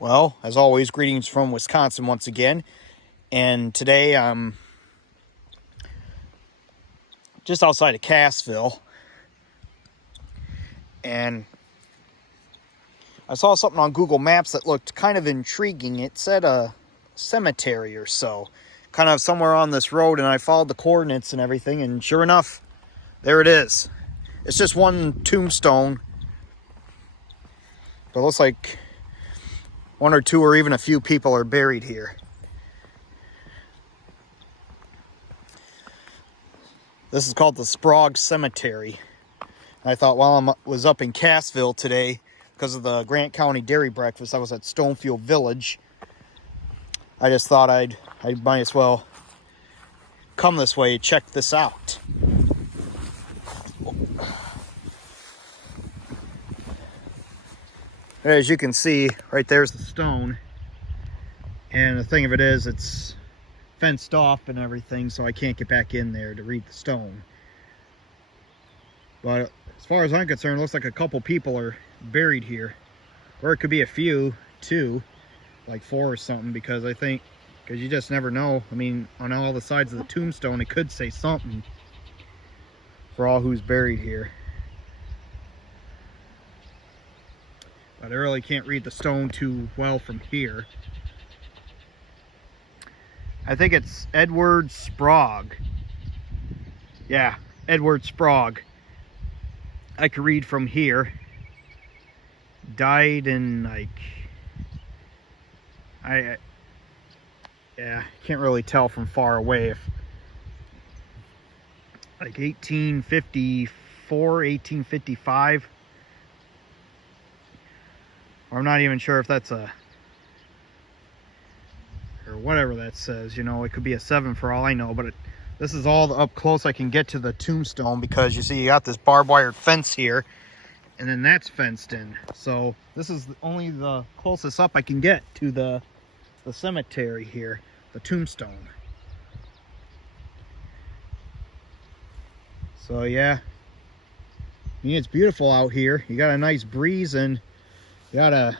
Well, as always, greetings from Wisconsin once again. And today I'm just outside of Cassville. And I saw something on Google Maps that looked kind of intriguing. It said a cemetery or so, kind of somewhere on this road. And I followed the coordinates and everything. And sure enough, there it is. It's just one tombstone. But it looks like one or two or even a few people are buried here. This is called the Sprague Cemetery. And I thought while I was up in Cassville today, because of the Grant County Dairy Breakfast, I was at Stonefield Village. I just thought I might as well come this way, check this out. As you can see, right there's the stone. And the thing of it is, it's fenced off and everything, so I can't get back in there to read the stone. But as far as I'm concerned, it looks like a couple people are buried here. Or it could be a few, too. Like 4 or something, because you just never know. I mean, on all the sides of the tombstone, it could say something for all who's buried here. But I really can't read the stone too well from here. I think it's Edward Sprague. Yeah, Edward Sprague. I could read from here. Died in can't really tell from far away if 1854, 1855. Or I'm not even sure if that's or whatever that says. It could be a 7 for all I know, but this is all up close I can get to the tombstone, because you see you got this barbed wire fence here, and then that's fenced in. So this is only the closest up I can get to the cemetery here, the tombstone. So yeah, it's beautiful out here. You got a nice breeze, and you got a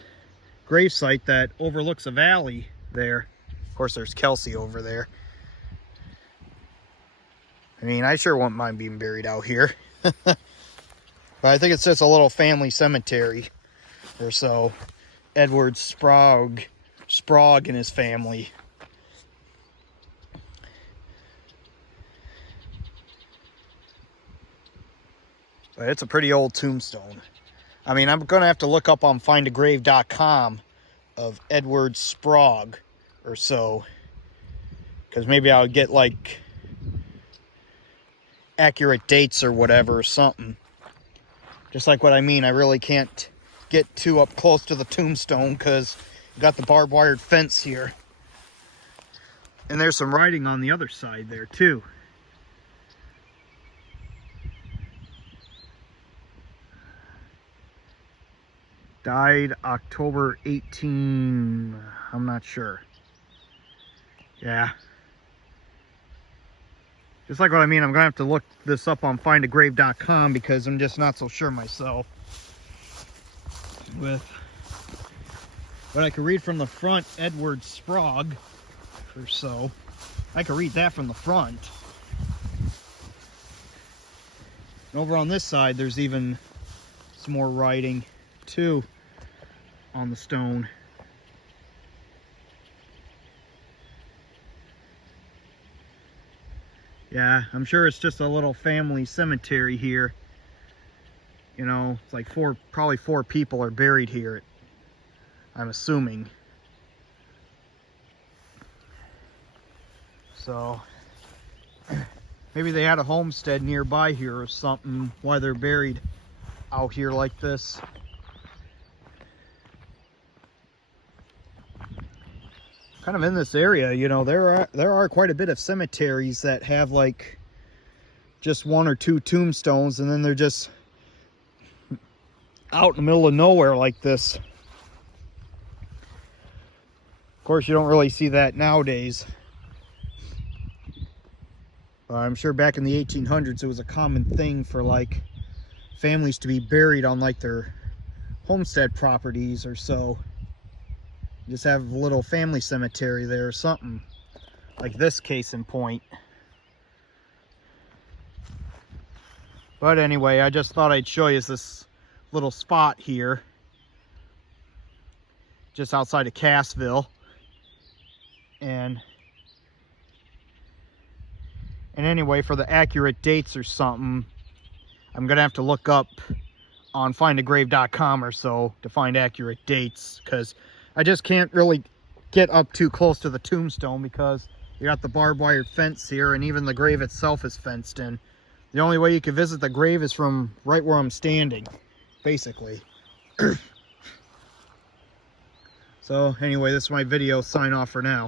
gravesite that overlooks a valley there. Of course, there's Kelsey over there. I mean, I sure wouldn't mind being buried out here. But I think it's just a little family cemetery or so. Edward Sprague and his family. But it's a pretty old tombstone. I mean, I'm going to have to look up on findagrave.com of Edward Sprague or so, because maybe I'll get like accurate dates or whatever or something. Just like what I mean, I really can't get too up close to the tombstone because you got the barbed wire fence here. And there's some writing on the other side there too. Died October 18, I'm not sure. Yeah. Just like what I mean, I'm going to have to look this up on findagrave.com because I'm just not so sure myself with what I could read from the front. Edward Sprague or so. I could read that from the front. And over on this side, there's even some more writing too on the stone. Yeah, I'm sure it's just a little family cemetery here. It's like probably four people are buried here, I'm assuming. So maybe they had a homestead nearby here or something, why they're buried out here like this. Kind of in this area, there are quite a bit of cemeteries that have like just 1 or 2 tombstones, and then they're just out in the middle of nowhere like this. Of course, you don't really see that nowadays. I'm sure back in the 1800s it was a common thing for like families to be buried on like their homestead properties or so. Just have a little family cemetery there or something. Like this case in point. But anyway, I just thought I'd show you this little spot here. Just outside of Cassville. And anyway, for the accurate dates or something, I'm going to have to look up on findagrave.com or so to find accurate dates, because I just can't really get up too close to the tombstone because you got the barbed wire fence here, and even the grave itself is fenced in. The only way you can visit the grave is from right where I'm standing, basically. So anyway, this is my video. Sign off for now.